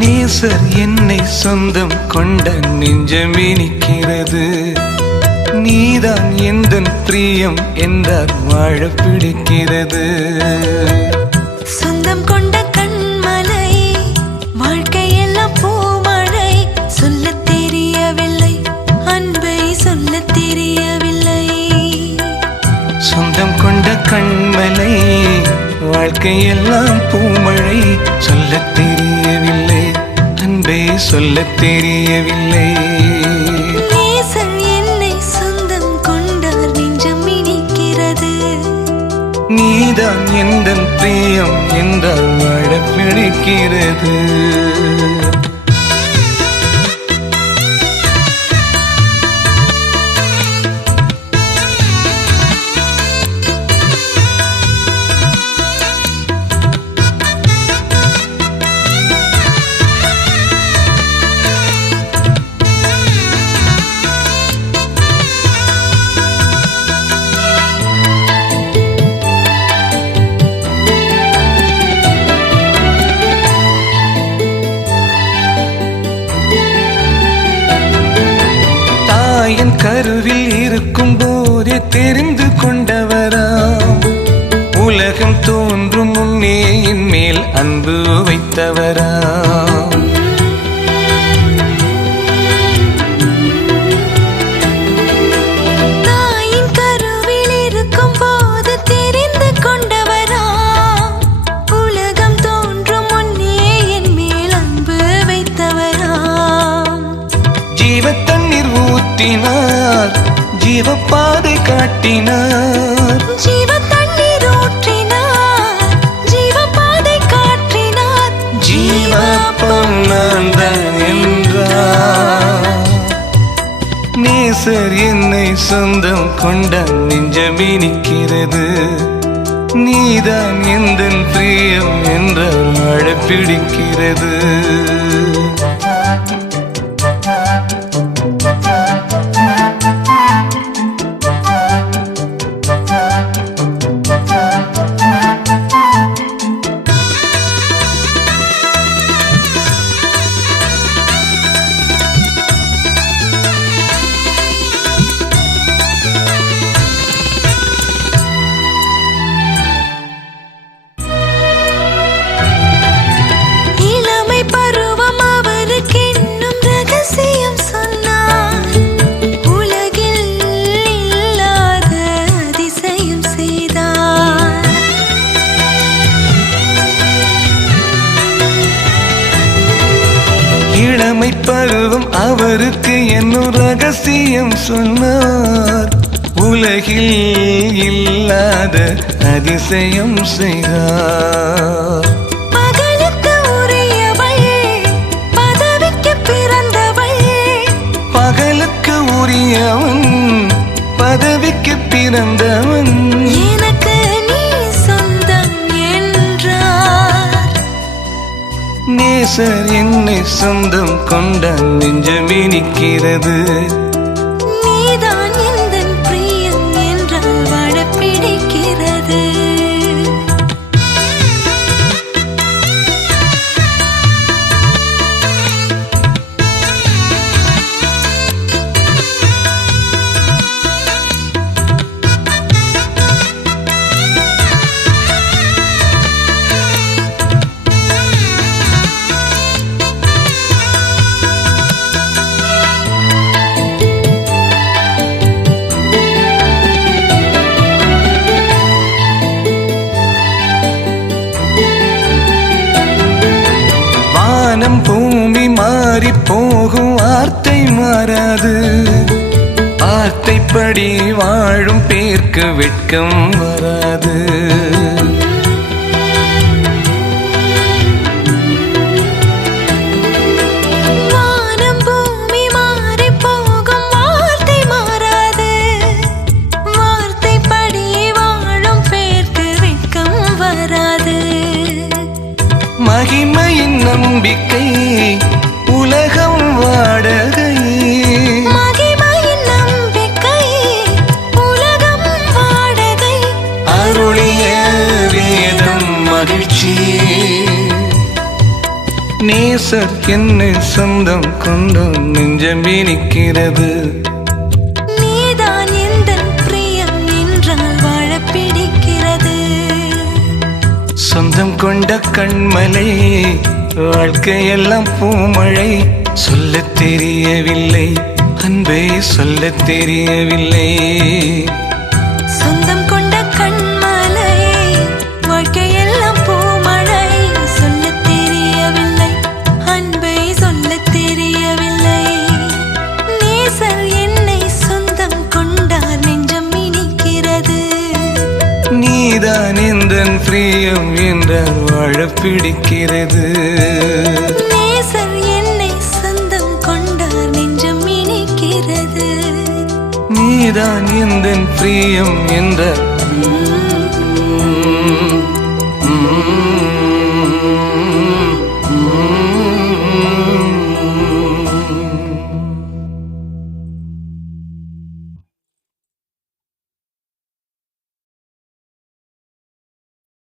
நேசர் என்னை சொந்தம் கொண்ட நெஞ்சம் இனிக்கிறது. நீதான் எந்தன் பிரியம் என்றால் வாழ பிடிக்கிறது. சொந்தம் கொண்ட கண்மலை வாழ்க்கையெல்லாம் பூமழை, சொல்ல தெரியவில்லை அன்பை சொல்ல தெரியவில்லை. சொந்தம் கொண்ட கண்மலை வாழ்க்கையெல்லாம் பூமழை, சொல்ல தெரியவில்லை அன்பை சொல்ல தெரியவில்லை. நேசர் என்னை சொந்தம் கொண்டார் நெஞ்சம் இனிக்கிறது. நீதான் எந்தன் பிரியம் என்றால் வாழ பிடிக்கிறது. என் கருவில் இருக்கும் போதே தெரிந்து கொண்டவராம், உலகம் தோன்றும் முன்னே என் மேல் அன்பு வைத்தவராம். தாயின் கருவில் இருக்கும் போது தெரிந்து கொண்டவராம், உலகம் தோன்றும் முன்னே என் மேல் அன்பு வைத்தவராம். ஜீவத்தண்ணீர் ஊற்றினார், ஜீவ பாதை காட்டினார். ஜீவ தண்ணீர் ஊற்றினார், ஜீவ பாதை காட்டினார். ஜீவப்பம் நான் தான் என்றார். நேசர் என்னை சொந்தம் கொண்ட நெஞ்சம் இனிக்கிறது. நீதான் எந்தன் பிரியம் என்றால் வாழ பிடிக்கிறது. இளமை பருவம் அவருக்கு என்னும் ரகசியம் சொன்னார், உலகில் இல்லாத அதிசயம் செய்தார். பகலுக்கு உரியவள் பதவிக்கு பிறந்தவள், பகலுக்கு உரியவன் பதவிக்கு பிறந்தவன், எனக்கு நீ சொந்தம் என்றார். நேசர் என்னை சொந்தம் கொண்ட நெஞ்சம் இனிக்கிறது. நீதான் எந்தன் பிரியம் என்றால் வாழ பிடிக்கிறது. மாறி போகும் வார்த்தை மாறாது. வார்த்தைப்படி வாழும் பேர்க்கு வெட்கம் வராது. வானம் பூமி மாறி போகும் வார்த்தை மாறாது. வார்த்தைப்படி வாழும் பேர்க்கு வெட்கம் வராது. மகிமையின் நம்பிக்கை உலகம் வாடகை. மகிமையின் நம்பிக்கை உலகம் வாடகை. அருளிய வேதம் மகிழ்ச்சி. நேசர் என்னை சொந்தம் கொண்டோம் நெஞ்சம் இனிக்கிறது. நீதான் எந்தன் பிரியம் என்றால் வாழ பிடிக்கிறது. சொந்தம் கொண்ட கண்மலை வாழ்க்கையெல்லாம் பூமழை. சொல்லத் தெரியவில்லை அன்பை சொல்லத் தெரியவில்லை. சொந்தம் கொண்ட கண்மலை வாழ்க்கையெல்லாம் பூமழை. சொல்லத் தெரியவில்லை அன்பை சொல்லத் தெரியவில்லை. நேசர் என்னை சொந்தம் கொண்டார் நெஞ்சம் இனிக்கிறது. நீதான் எந்தன் பிரியம் என்றால் வாழ பிடிக்கிறது. நேசர் என்னை சொந்தம் கொண்டார் நெஞ்சம் இனிக்கிறது. நீதான் எந்தன் பிரியம் என்றால்